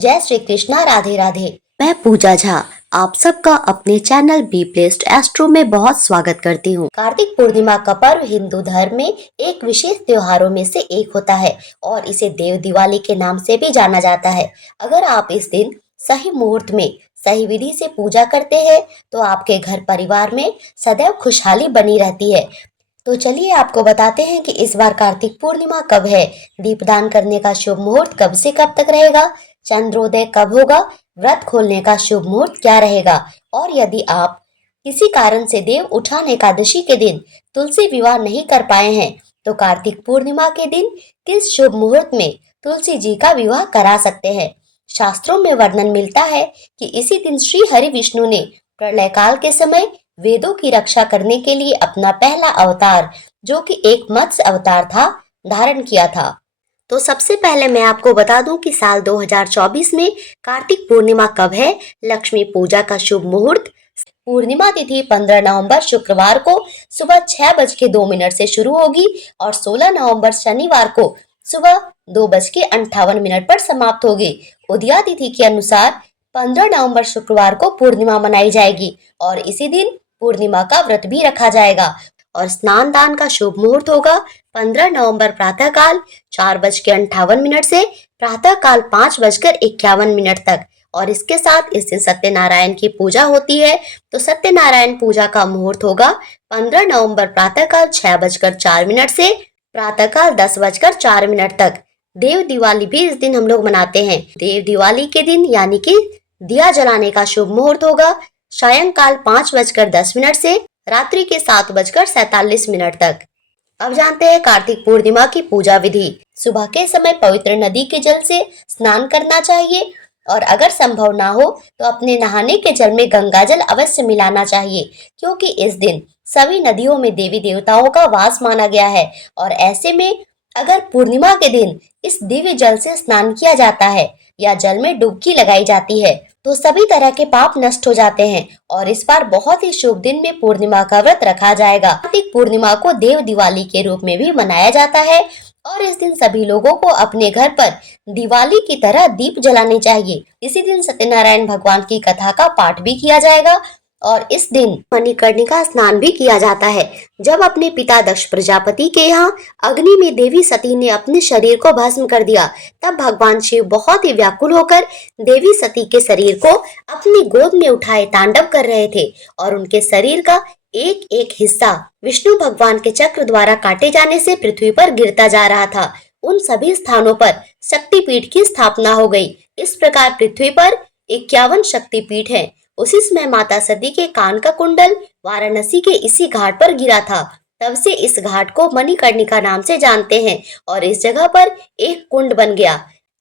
जय श्री कृष्णा, राधे राधे। मैं पूजा झा आप सबका अपने चैनल बी प्लेस्ड एस्ट्रो में बहुत स्वागत करती हूँ। कार्तिक पूर्णिमा का पर्व हिंदू धर्म में एक विशेष त्योहारों में से एक होता है और इसे देव दिवाली के नाम से भी जाना जाता है। अगर आप इस दिन सही मुहूर्त में सही विधि से पूजा करते हैं तो आपके घर परिवार में सदैव खुशहाली बनी रहती है। तो चलिए आपको बताते हैं कि इस बार कार्तिक पूर्णिमा कब है, दीपदान करने का शुभ मुहूर्त कब से कब तक रहेगा, चंद्रोदय कब होगा, व्रत खोलने का शुभ मुहूर्त क्या रहेगा और यदि आप किसी कारण से देव उठान एकादशी के दिन तुलसी विवाह नहीं कर पाए हैं तो कार्तिक पूर्णिमा के दिन किस शुभ मुहूर्त में तुलसी जी का विवाह करा सकते हैं। शास्त्रों में वर्णन मिलता है कि इसी दिन श्री हरि विष्णु ने प्रलय काल के समय वेदों की रक्षा करने के लिए अपना पहला अवतार, जो कि एक मत्स्य अवतार था, धारण किया था। तो सबसे पहले मैं आपको बता दूं कि साल 2024 में कार्तिक पूर्णिमा कब है। लक्ष्मी पूजा का शुभ मुहूर्त पूर्णिमा तिथि 15 नवंबर शुक्रवार को सुबह 6:02 से शुरू होगी और 16 नवंबर शनिवार को सुबह 2:58 पर समाप्त होगी। उदया तिथि के अनुसार 15 नवंबर शुक्रवार को पूर्णिमा मनाई जाएगी और इसी दिन पूर्णिमा का व्रत भी रखा जाएगा और स्नान दान का शुभ मुहूर्त होगा 15 नवंबर प्रातः काल 4:58 से प्रातः काल 5:51 तक। और इसके साथ इस दिन सत्यनारायण की पूजा होती है। तो सत्यनारायण पूजा का मुहूर्त होगा 15 नवंबर प्रातः काल 6:04 से प्रातः काल 10:04 तक। देव दिवाली भी इस दिन हम लोग मनाते हैं। देव दिवाली के दिन यानी कि दिया जलाने का शुभ मुहूर्त होगा सायंकाल 5:10 से रात्रि के 7:47 तक। अब जानते हैं कार्तिक पूर्णिमा की पूजा विधि। सुबह के समय पवित्र नदी के जल से स्नान करना चाहिए और अगर संभव ना हो तो अपने नहाने के जल में गंगा जल अवश्य मिलाना चाहिए, क्योंकि इस दिन सभी नदियों में देवी देवताओं का वास माना गया है और ऐसे में अगर पूर्णिमा के दिन इस दिव्य जल से स्नान किया जाता है या जल में डुबकी लगाई जाती है तो सभी तरह के पाप नष्ट हो जाते हैं और इस बार बहुत ही शुभ दिन में पूर्णिमा का व्रत रखा जाएगा। कार्तिक पूर्णिमा को देव दिवाली के रूप में भी मनाया जाता है और इस दिन सभी लोगों को अपने घर पर दिवाली की तरह दीप जलाने चाहिए। इसी दिन सत्यनारायण भगवान की कथा का पाठ भी किया जाएगा और इस दिन मणिकर्णिका स्नान भी किया जाता है। जब अपने पिता दक्ष प्रजापति के यहाँ अग्नि में देवी सती ने अपने शरीर को भस्म कर दिया, तब भगवान शिव बहुत ही व्याकुल होकर देवी सती के शरीर को अपनी गोद में उठाए तांडव कर रहे थे और उनके शरीर का एक एक हिस्सा विष्णु भगवान के चक्र द्वारा काटे जाने से पृथ्वी पर गिरता जा रहा था। उन सभी स्थानों पर शक्तिपीठ की स्थापना हो गई। इस प्रकार पृथ्वी पर 51 शक्तिपीठ हैं। उसी समय माता सती के कान का कुंडल वाराणसी के इसी घाट पर गिरा था। तब से इस घाट को मणिकर्णिका नाम से जानते हैं और इस जगह पर एक कुंड बन गया।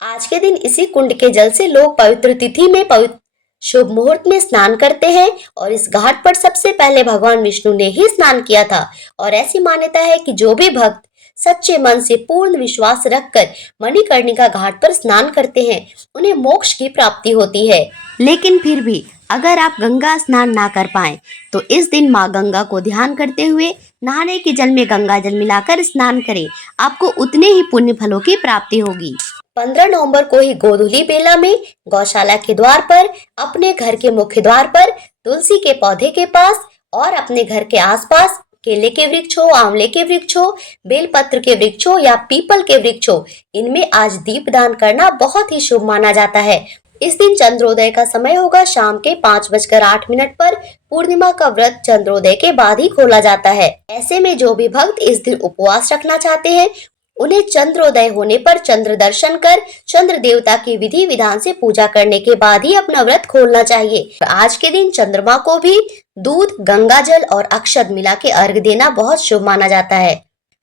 आज के दिन इसी कुंड के जल से लोग पवित्र तिथि में पवित्र शुभ मुहूर्त में स्नान करते हैं और इस घाट पर सबसे पहले भगवान विष्णु ने ही स्नान किया था और ऐसी मान्यता है कि जो भी भक्त सच्चे मन से पूर्ण विश्वास रखकर मणिकर्णिका घाट पर स्नान करते हैं उन्हें मोक्ष की प्राप्ति होती है। लेकिन फिर भी अगर आप गंगा स्नान ना कर पाए तो इस दिन माँ गंगा को ध्यान करते हुए नहाने के जल में गंगा जल मिलाकर स्नान करें। आपको उतने ही पुण्य फलों की प्राप्ति होगी। 15 नवंबर को ही गोधूली बेला में गौशाला के द्वार पर, अपने घर के मुख्य द्वार पर, तुलसी के पौधे के पास और अपने घर के आसपास केले के वृक्ष हो, आंवले के वृक्ष हो, बेलपत्र के वृक्ष हो या पीपल के वृक्ष हो, इनमें आज दीपदान करना बहुत ही शुभ माना जाता है। इस दिन चंद्रोदय का समय होगा शाम के 5:08 पर। पूर्णिमा का व्रत चंद्रोदय के बाद ही खोला जाता है। ऐसे में जो भी भक्त इस दिन उपवास रखना चाहते हैं उन्हें चंद्रोदय होने पर चंद्र दर्शन कर चंद्र देवता की विधि विधान से पूजा करने के बाद ही अपना व्रत खोलना चाहिए। आज के दिन चंद्रमा को भी दूध, गंगा जल और अक्षत मिला के अर्घ देना बहुत शुभ माना जाता है।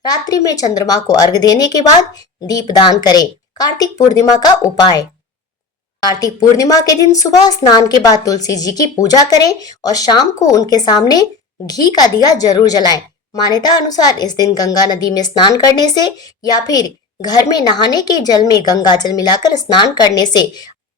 रात्रि में चंद्रमा को अर्घ देने के बाद दीप दान करें। कार्तिक पूर्णिमा का उपाय। कार्तिक पूर्णिमा के दिन सुबह स्नान के बाद तुलसी जी की पूजा करें और शाम को उनके सामने घी का दिया जरूर जलाएं। मान्यता अनुसार इस दिन गंगा नदी में स्नान करने से या फिर घर में नहाने के जल में गंगा जल मिलाकर स्नान करने से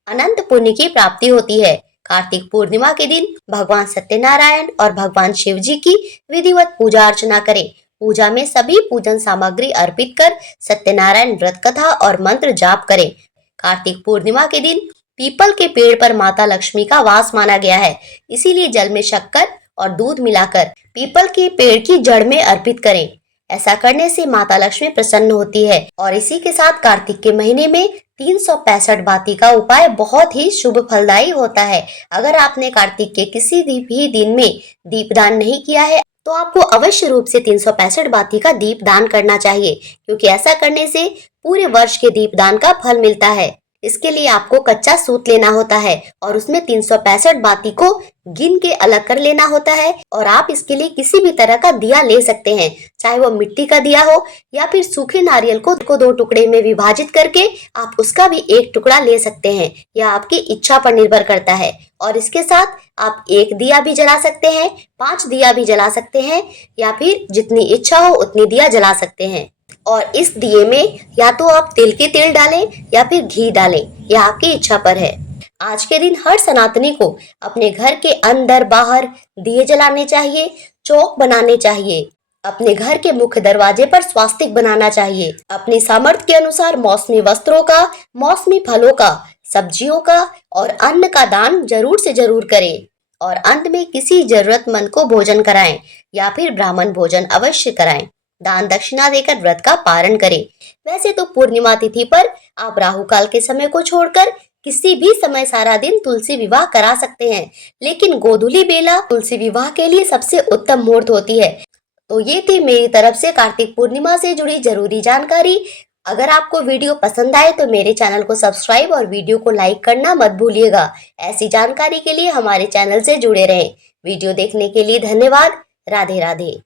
अनंत पुण्य की प्राप्ति होती है। कार्तिक पूर्णिमा के दिन भगवान सत्यनारायण और भगवान शिव जी की विधिवत पूजा अर्चना करें। पूजा में सभी पूजन सामग्री अर्पित कर सत्यनारायण व्रत कथा और मंत्र जाप करें। कार्तिक पूर्णिमा के दिन पीपल के पेड़ पर माता लक्ष्मी का वास माना गया है, इसीलिए जल में शक्कर और दूध मिलाकर पीपल के पेड़ की जड़ में अर्पित करें। ऐसा करने से माता लक्ष्मी प्रसन्न होती है। और इसी के साथ कार्तिक के महीने में 365 बाती का उपाय बहुत ही शुभ फलदायी होता है। अगर आपने कार्तिक के किसी भी दिन में दीपदान नहीं किया है तो आपको अवश्य रूप से 365 बाती का दीप दान करना चाहिए, क्योंकि ऐसा करने से पूरे वर्ष के दीपदान का फल मिलता है। इसके लिए आपको कच्चा सूत लेना होता है और उसमें 365 बाती को गिन के अलग कर लेना होता है। और आप इसके लिए किसी भी तरह का दिया ले सकते हैं, चाहे वो मिट्टी का दिया हो या फिर सूखे नारियल को 2 टुकड़े में विभाजित करके आप उसका भी 1 टुकड़ा ले सकते हैं। यह आपकी इच्छा पर निर्भर करता है। और इसके साथ आप 1 दिया भी जला सकते हैं, 5 दिया भी जला सकते हैं, या फिर जितनी इच्छा हो उतनी दिया जला सकते हैं। और इस दिए में या तो आप तिल के तेल डालें या फिर घी डालें, यह आपकी इच्छा पर है। आज के दिन हर सनातनी को अपने घर के अंदर बाहर दिए जलाने चाहिए, चौक बनाने चाहिए, अपने घर के मुख्य दरवाजे पर स्वास्तिक बनाना चाहिए। अपनी सामर्थ्य के अनुसार मौसमी वस्त्रों का, मौसमी फलों का, सब्जियों का और अन्न का दान जरूर से जरूर करें। और अंत में किसी जरूरतमंद को भोजन कराएं या फिर ब्राह्मण भोजन अवश्य कराएं। दान दक्षिणा देकर व्रत का पारण करें। वैसे तो पूर्णिमा तिथि पर आप राहु काल के समय को छोड़कर किसी भी समय सारा दिन तुलसी विवाह करा सकते हैं, लेकिन गोधूली बेला तुलसी विवाह के लिए सबसे उत्तम मुहूर्त होती है। तो ये थी मेरी तरफ से कार्तिक पूर्णिमा से जुड़ी जरूरी जानकारी। अगर आपको वीडियो पसंद आए तो मेरे चैनल को सब्सक्राइब और वीडियो को लाइक करना मत भूलिएगा। ऐसी जानकारी के लिए हमारे चैनल से जुड़े रहें। वीडियो देखने के लिए धन्यवाद। राधे राधे।